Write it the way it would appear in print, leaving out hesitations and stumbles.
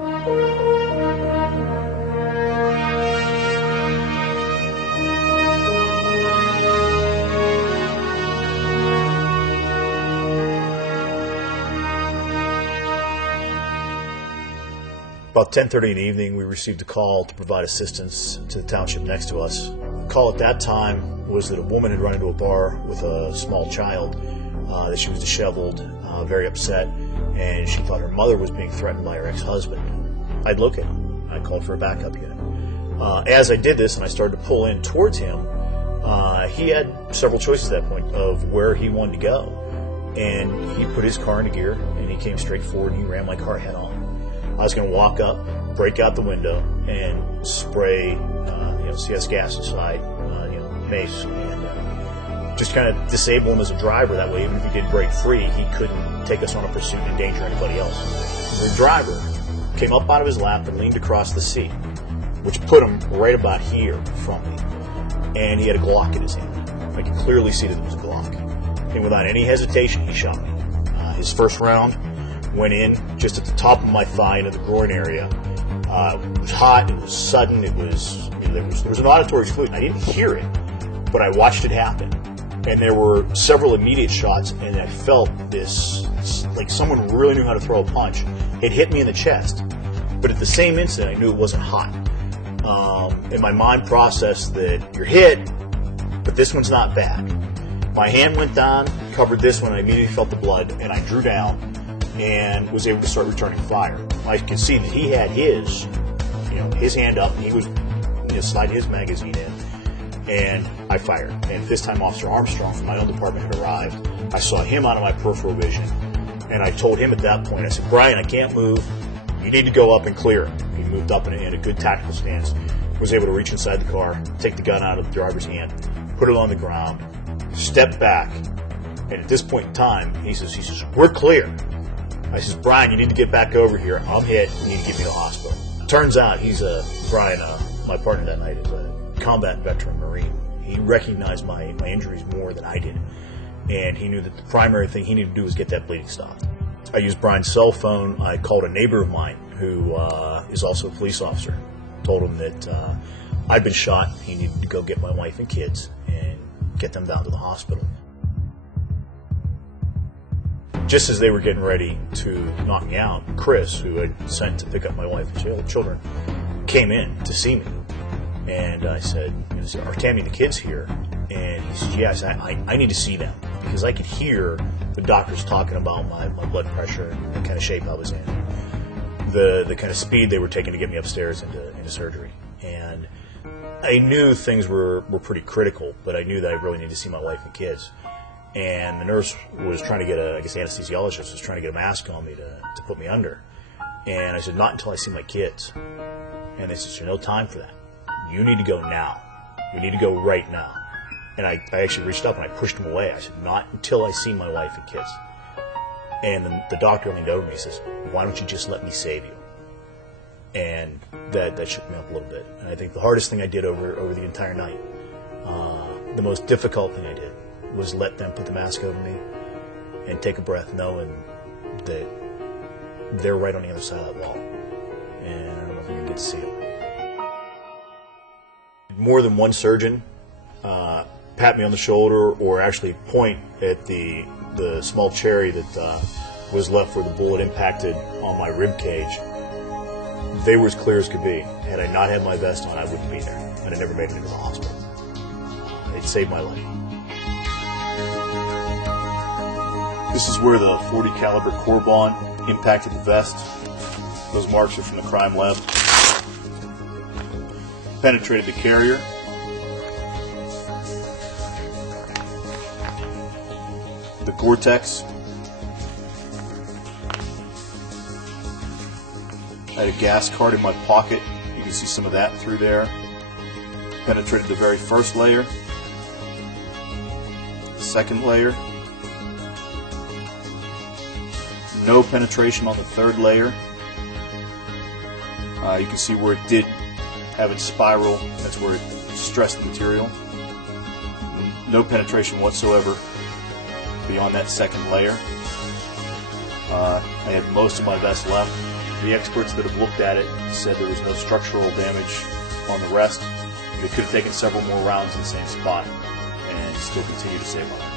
About 10:30 in the evening, we received a call to provide assistance to the township next to us. The call at that time was that a woman had run into a bar with a small child, that she was disheveled, very upset, and she thought her mother was being threatened by her ex-husband. I'd locate him. I called for a backup unit. As I did this and I started to pull in towards him, he had several choices at that point of where he wanted to go. And he put his car into gear, and he came straight forward, and he ran my car head on. I was going to walk up, break out the window, and spray, CS gas inside, mace, and just kind of disable him as a driver. That way, even if he did break free, he couldn't take us on a pursuit and endanger anybody else. The driver came up out of his lap and leaned across the seat, which put him right about here from me. And he had a Glock in his hand. I could clearly see that it was a Glock. And without any hesitation, he shot me. His first round went in just at the top of my thigh into the groin area. It was hot, it was sudden, there was an auditory exclusion. I didn't hear it, but I watched it happen. And there were several immediate shots, and I felt this, like someone really knew how to throw a punch. It hit me in the chest, but at the same instant, I knew it wasn't hot. And my mind processed that you're hit, but this one's not bad. My hand went down, covered this one, I immediately felt the blood, and I drew down and was able to start returning fire. I could see that he had his hand up, and he was sliding his magazine in, and I fired. And this time Officer Armstrong from my own department had arrived. I saw him out of my peripheral vision, and I told him at that point, I said, "Brian, I can't move. You need to go up and clear him." He moved up in a good tactical stance, was able to reach inside the car, take the gun out of the driver's hand, put it on the ground, step back, and at this point in time, he says, "We're clear." I says, "Brian, you need to get back over here. I'm hit. You need to get me to the hospital." Turns out Brian, my partner that night, is a combat veteran Marine. He recognized my injuries more than I did, and he knew that the primary thing he needed to do was get that bleeding stopped. I used Brian's cell phone. I called a neighbor of mine who is also a police officer. Told him that I'd been shot. He needed to go get my wife and kids and get them down to the hospital. Just as they were getting ready to knock me out, Chris, who I'd sent to pick up my wife and children, came in to see me. And I said, "Are Tammy and the kids here?" And he said, "Yes, I need to see them," because I could hear the doctors talking about my blood pressure and the kind of shape I was in, the kind of speed they were taking to get me upstairs into surgery. And I knew things were pretty critical, but I knew that I really needed to see my wife and kids. And the nurse was trying to get the anesthesiologist was trying to get a mask on me to put me under. And I said, "Not until I see my kids." And they said, "There's no time for that. You need to go now. You need to go right now." And I actually reached up and I pushed him away. I said, "Not until I see my wife and kids." And the doctor leaned over me and says, "Why don't you just let me save you?" And that shook me up a little bit. And I think the hardest thing I did over the entire night, the most difficult thing I did, was let them put the mask over me and take a breath, knowing that they're right on the other side of that wall. And I don't know if you can get to see them. More than one surgeon pat me on the shoulder or actually point at the small cherry that was left where the bullet impacted on my rib cage. They were as clear as could be. Had I not had my vest on, I wouldn't be there. I'd have never made it into the hospital. It saved my life. This is where the .40 caliber core bond impacted the vest. Those marks are from the crime lab. Penetrated the carrier. The Gore-Tex. I had a gas card in my pocket. You can see some of that through there. Penetrated the very first layer. The second layer. No penetration on the third layer. You can see where it did have its spiral. That's where it stressed the material. No penetration whatsoever beyond that second layer. I had most of my vest left. The experts that have looked at it said there was no structural damage on the rest. They could have taken several more rounds in the same spot and still continue to save lives.